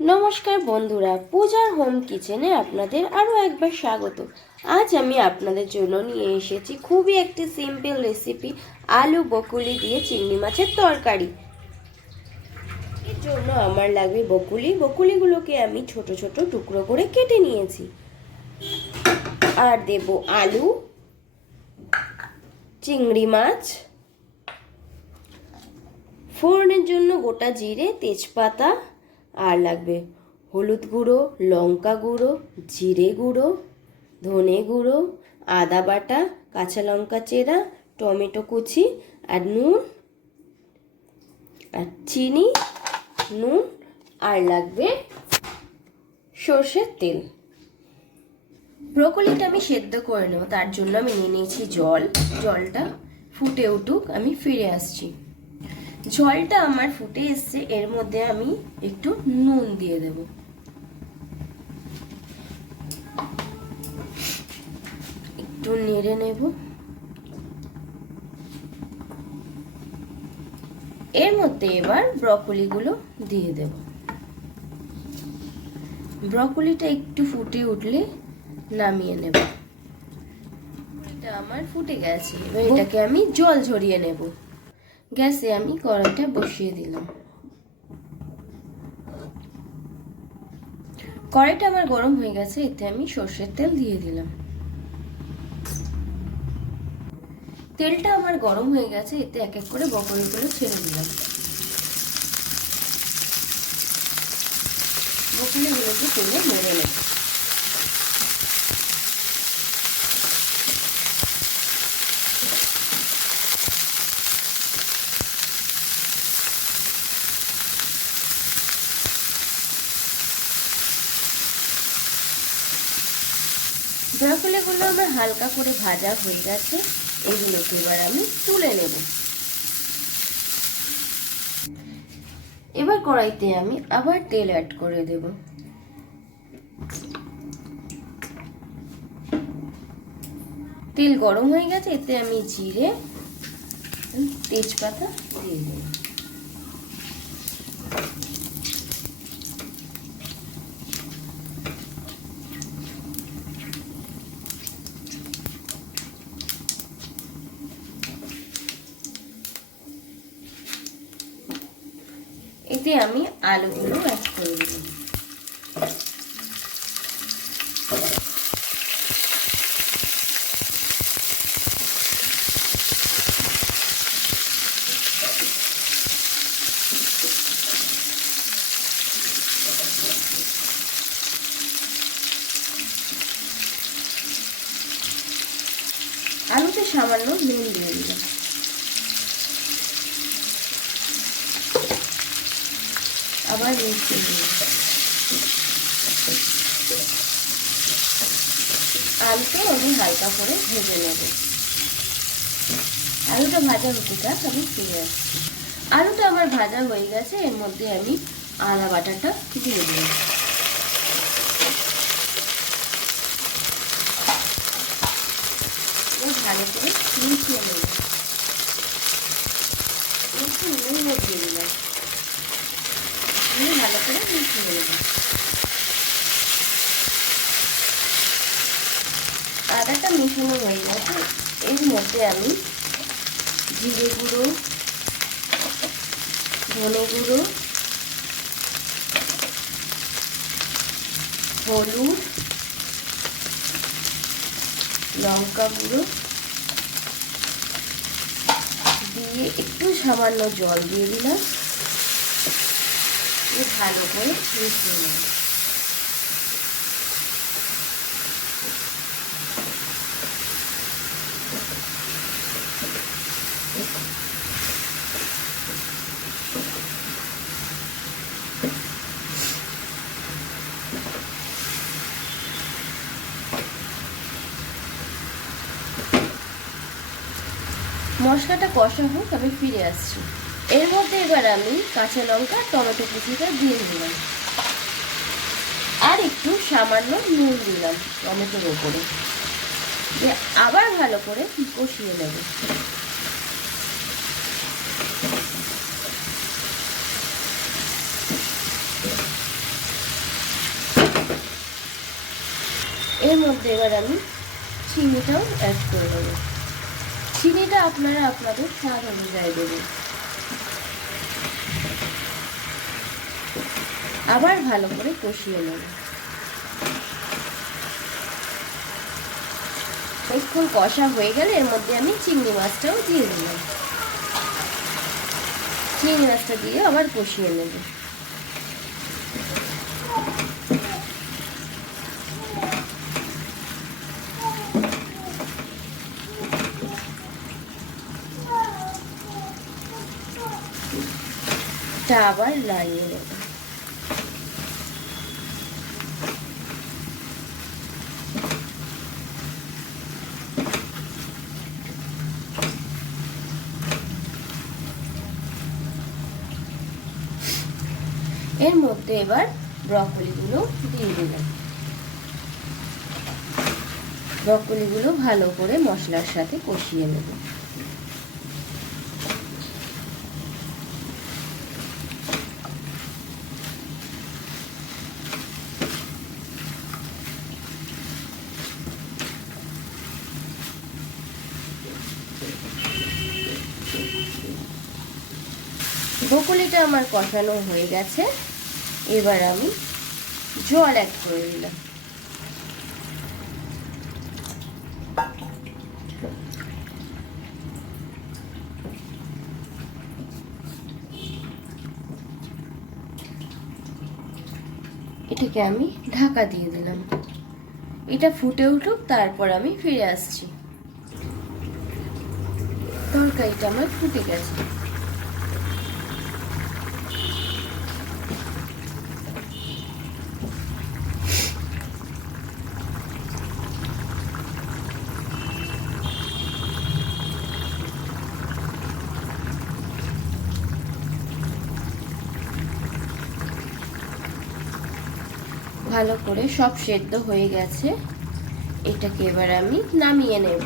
নমস্কার বন্ধুরা, পূজার হোম কিচেনে আপনাদের আরও একবার স্বাগত। আজ আমি আপনাদের জন্য নিয়ে এসেছি খুবই একটি সিম্পল রেসিপি, আলু বকুলি দিয়ে চিংড়ি মাছের তরকারি। এর জন্য আমার লাগবে বকুলিগুলোকে আমি ছোট ছোট টুকরো করে কেটে নিয়েছি। আর দেব আলু, চিংড়ি মাছ, ফোড়নের জন্য গোটা জিরে, তেজপাতা, আর লাগবে হলুদ গুঁড়ো, লঙ্কা গুঁড়ো, জিরে গুঁড়ো, ধনে গুঁড়ো, আদা বাটা, কাঁচা লঙ্কা চেরা, টমেটো কুচি, আর নুন, আর চিনি, নুন, আর লাগবে সর্ষের তেল। ব্রকলিটা আমি সেদ্ধ করে নেব, তার জন্য আমি নিয়ে নিয়েছি জলটা ফুটে উঠুক, আমি ফিরে আসছি। জলটা আমার ফুটে এসছে, এর মধ্যে আমি একটু নুন দিয়ে দেব। একটু নেড়ে নেব। এর মধ্যে এবার ব্রকলিগুলো দিয়ে দেব। ব্রকলিটা একটু ফুটে উঠলে নামিয়ে নেব। এটা আমার ফুটে গেছে, এবার এটাকে আমি জল ঝরিয়ে নেব। গ্যাসে আমি কড়াইটা বসিয়ে দিলাম। কড়াইটা আমার গরম হয়ে গেছে, এতে আমি সর্ষের তেল দিয়ে দিলাম। তেলটা আমার গরম হয়ে গেছে, এতে এক এক করে বকলিগুলো ছেড়ে দিলাম। বকলিগুলোকে তেলে নেড়ে নেব। ব্রকলিগুলো আমার হালকা করে ভাজা হয়ে গেছে, এগুলোকে এবার আমি তুলে নেব। এবার কড়াইতে আমি আবার তেল অ্যাড করে দেব। তেল গরম হয়ে গেছে, এতে আমি জিরে, তেজপাতা দিয়ে দেব। এতে আমি আলুগুলো অ্যাড করে দেব। আলুতে সামান্য নুন দিয়ে দিলাম। আবার মিশিয়ে দিলাম। আলুটা আমি হালকা করে ভেজে নেব। আলুটা ভাজা হতে থাক, আমি ফিরে আসছি। আলুটা আমার ভাজা হয়ে গেছে, এর মধ্যে আমি আদা বাটাটা দিয়ে দিলাম। ভালো করে মিশিয়ে নেব। একটু নুনও দিয়ে দিলাম। ভালো করে মিশিয়ে নেব। আদাটা মিশানো হয়ে গেছে, এর মধ্যে আমি জিরে গুঁড়ো, ধনে গুঁড়ো, হলুদ, লঙ্কা গুঁড়ো দিয়ে একটু সামান্য জল দিয়ে দিলাম। ভালো করে মিশিয়ে নেব। মশলাটা কষা হোক, আমি ফিরে আসছি। এর মধ্যে এবার আমি কাঁচা লঙ্কা, টমেটো কুচিটা দিয়ে দিলাম, আর একটু সামান্য নুন দিলাম টমেটোর ওপরে, দিয়ে আবার ভালো করে কষিয়ে নেব। এর মধ্যে এবার আমি চিনিটাও অ্যাড করে দেবো। চিনিটা আপনারা আপনাদের স্বাদ অনুযায়ী দেবেন। আবার ভালো করে কষিয়ে নেব। একটু কষা হয়ে গেলে এর মধ্যে আমি চিংড়ি মাছটাও দিয়ে দিলাম। চিংড়ি মাছটা দিয়ে আবার কষিয়ে নেব। তা আবার লাগিয়ে নেব। এর মধ্যে এবার ব্রকলিগুলো দিয়ে দিলাম। ব্রকলিগুলো ভালো করে মশলার সাথে কষিয়ে নেব। ব্রকলিটা আমার কষানো হয়ে গেছে। এবার আমি জল অ্যাড করে দিলাম। এটাকে আমি ঢাকা দিয়ে দিলাম। এটা ফুটে উঠুক, তারপর আমি ফিরে আসছি। তরকারিটা আমার ফুটে গেছে। ভালো করে সব সেদ্ধ হয়ে গেছে। এটাকে এবার আমি নামিয়ে নেব।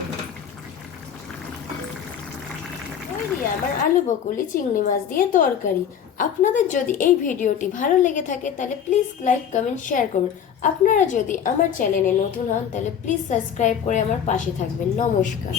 তৈরি আমার আলু বকুলি চিংড়ি মাছ দিয়ে তরকারি। আপনাদের যদি এই ভিডিওটি ভালো লেগে থাকে তাহলে প্লিজ লাইক, কমেন্ট, শেয়ার করুন। আপনারা যদি আমার চ্যানেলে নতুন হন তাহলে প্লিজ সাবস্ক্রাইব করে আমার পাশে থাকবেন। নমস্কার।